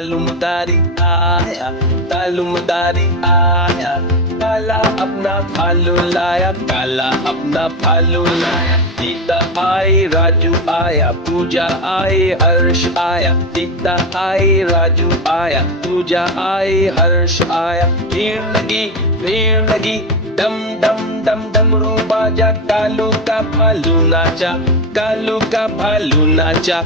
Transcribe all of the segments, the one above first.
तालुमदारी आया, तालुमदारी आया, काला अपना भालू लाया, काला अपना भालू लाया। सीता आई, राजू आया, पूजा आई, हर्ष आया। सीता आई, राजू आया, पूजा आई, हर्ष आया। भीड़ लगी, डम डम डम डमरू बाजा, कालू का भालू नाचा, कालू का भालू नाचा।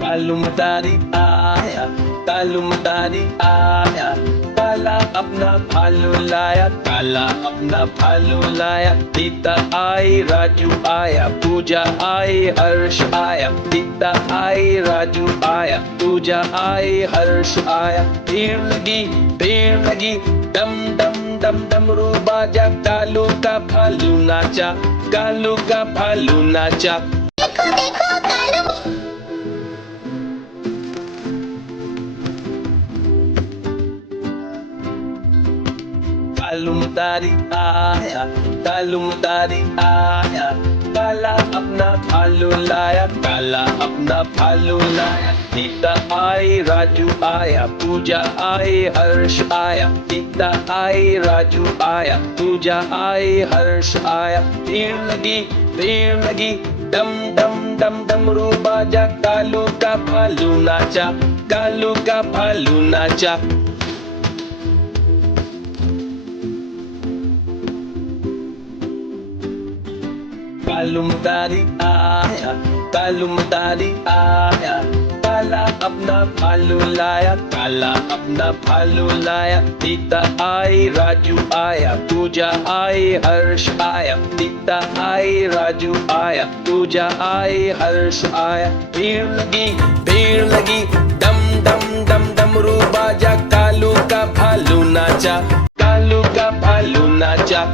तालुमदारी आया, तालुमदारी आया, काला अपना भालू लाया, काला अपना भालू लाया। सीता आई, राजू आया, पूजा आई, हर्ष आया। सीता आई, राजू आया, पूजा आई, हर्ष आया। भीड़ लगी, डम डम डम डमरू बाजा, कालू का भालू नाचा, कालू का भालू नाचा। देखो देखो कालू। तालुमदारी आया, तालुमदारी आया, काला अपना भालू लाया, काला अपना भालू लाया। सीता आई, राजू आया, पूजा आई, हर्ष आया। सीता आई, राजू आया, पूजा आई, हर्ष आया। भीड़ लगी, डम डम डम डमरू बाजा, कालू का भालू नाचा, कालू का भालू नाचा। तालुमदारी आया, तालुमदारी आया, काला अपना भालू लाया, काला अपना भालू लाया। सीता आई, राजू आया, पूजा आई, हर्ष आया। सीता आई, राजू आया, पूजा आई, हर्ष आया। भीड़ लगी, डम डम डम डमरू बाजा, कालू का भालू नाचा, कालू का भालू नाचा।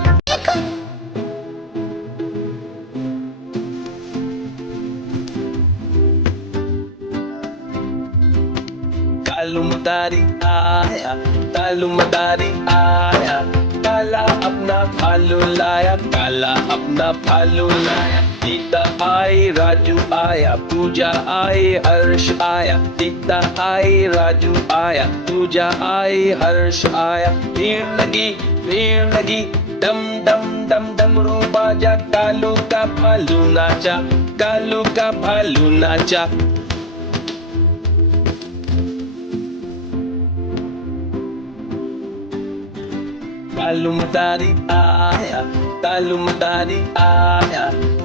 तालुमदारी आया, तालुमदारी आया, काला अपना भालू लाया, काला अपना भालू लाया। सीता आई, राजू आया, पूजा आई, हर्ष आया। सीता आई, राजू आया, पूजा आई, हर्ष आया। भीड़ लगी, डम डम डम डमरू बाजा, कालू का भालू नाचा, कालू का भालू नाचा। तालुमदारी आया, तालुमदारी आया,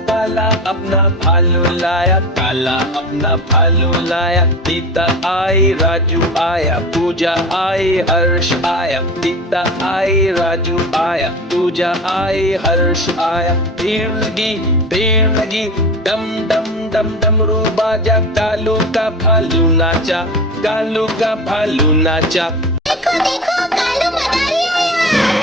काला अपना भालू लाया, काला अपना भालू लाया। सीता आई, राजू आया, पूजा आई, हर्ष आया। सीता आई, राजू आया, पूजा आई, हर्ष आया। भीड़ लगी, डम डम डम डमरू बाजा, कालू का भालू नाचा, कालू का भालू नाचा। देखो देखो कालू मदारी आया।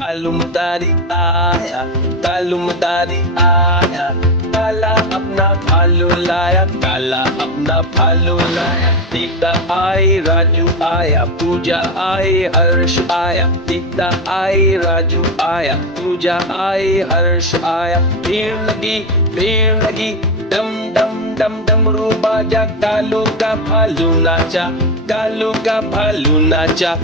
तालुमदारी आया, तालुमदारी आया, काला अपना भालू लाया, काला अपना भालू लाया। सीता आई, राजू आया, पूजा आई, हर्ष आया। सीता आई, राजू आया, पूजा आई, हर्ष आया। भीड़ लगी, डम डम डम डमरू बाजा, कालू का भालू नाचा, कालू का भालू नाचा।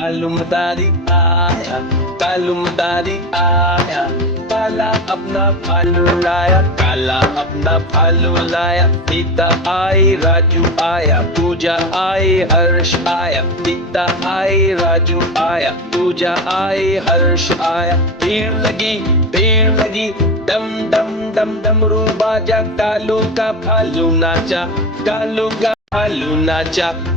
तालुमदारी आया, तालुमदारी आया, काला अपना भालू लाया, काला अपना भालू लाया। सीता आई, राजू आया, पूजा आई, हर्ष आया। सीता आई, राजू आया, पूजा आई, हर्ष आया। भीड़ लगी, डम डम डम डमरू बाजा, कालू का भालू नाचा, कालू का भालू नाचा।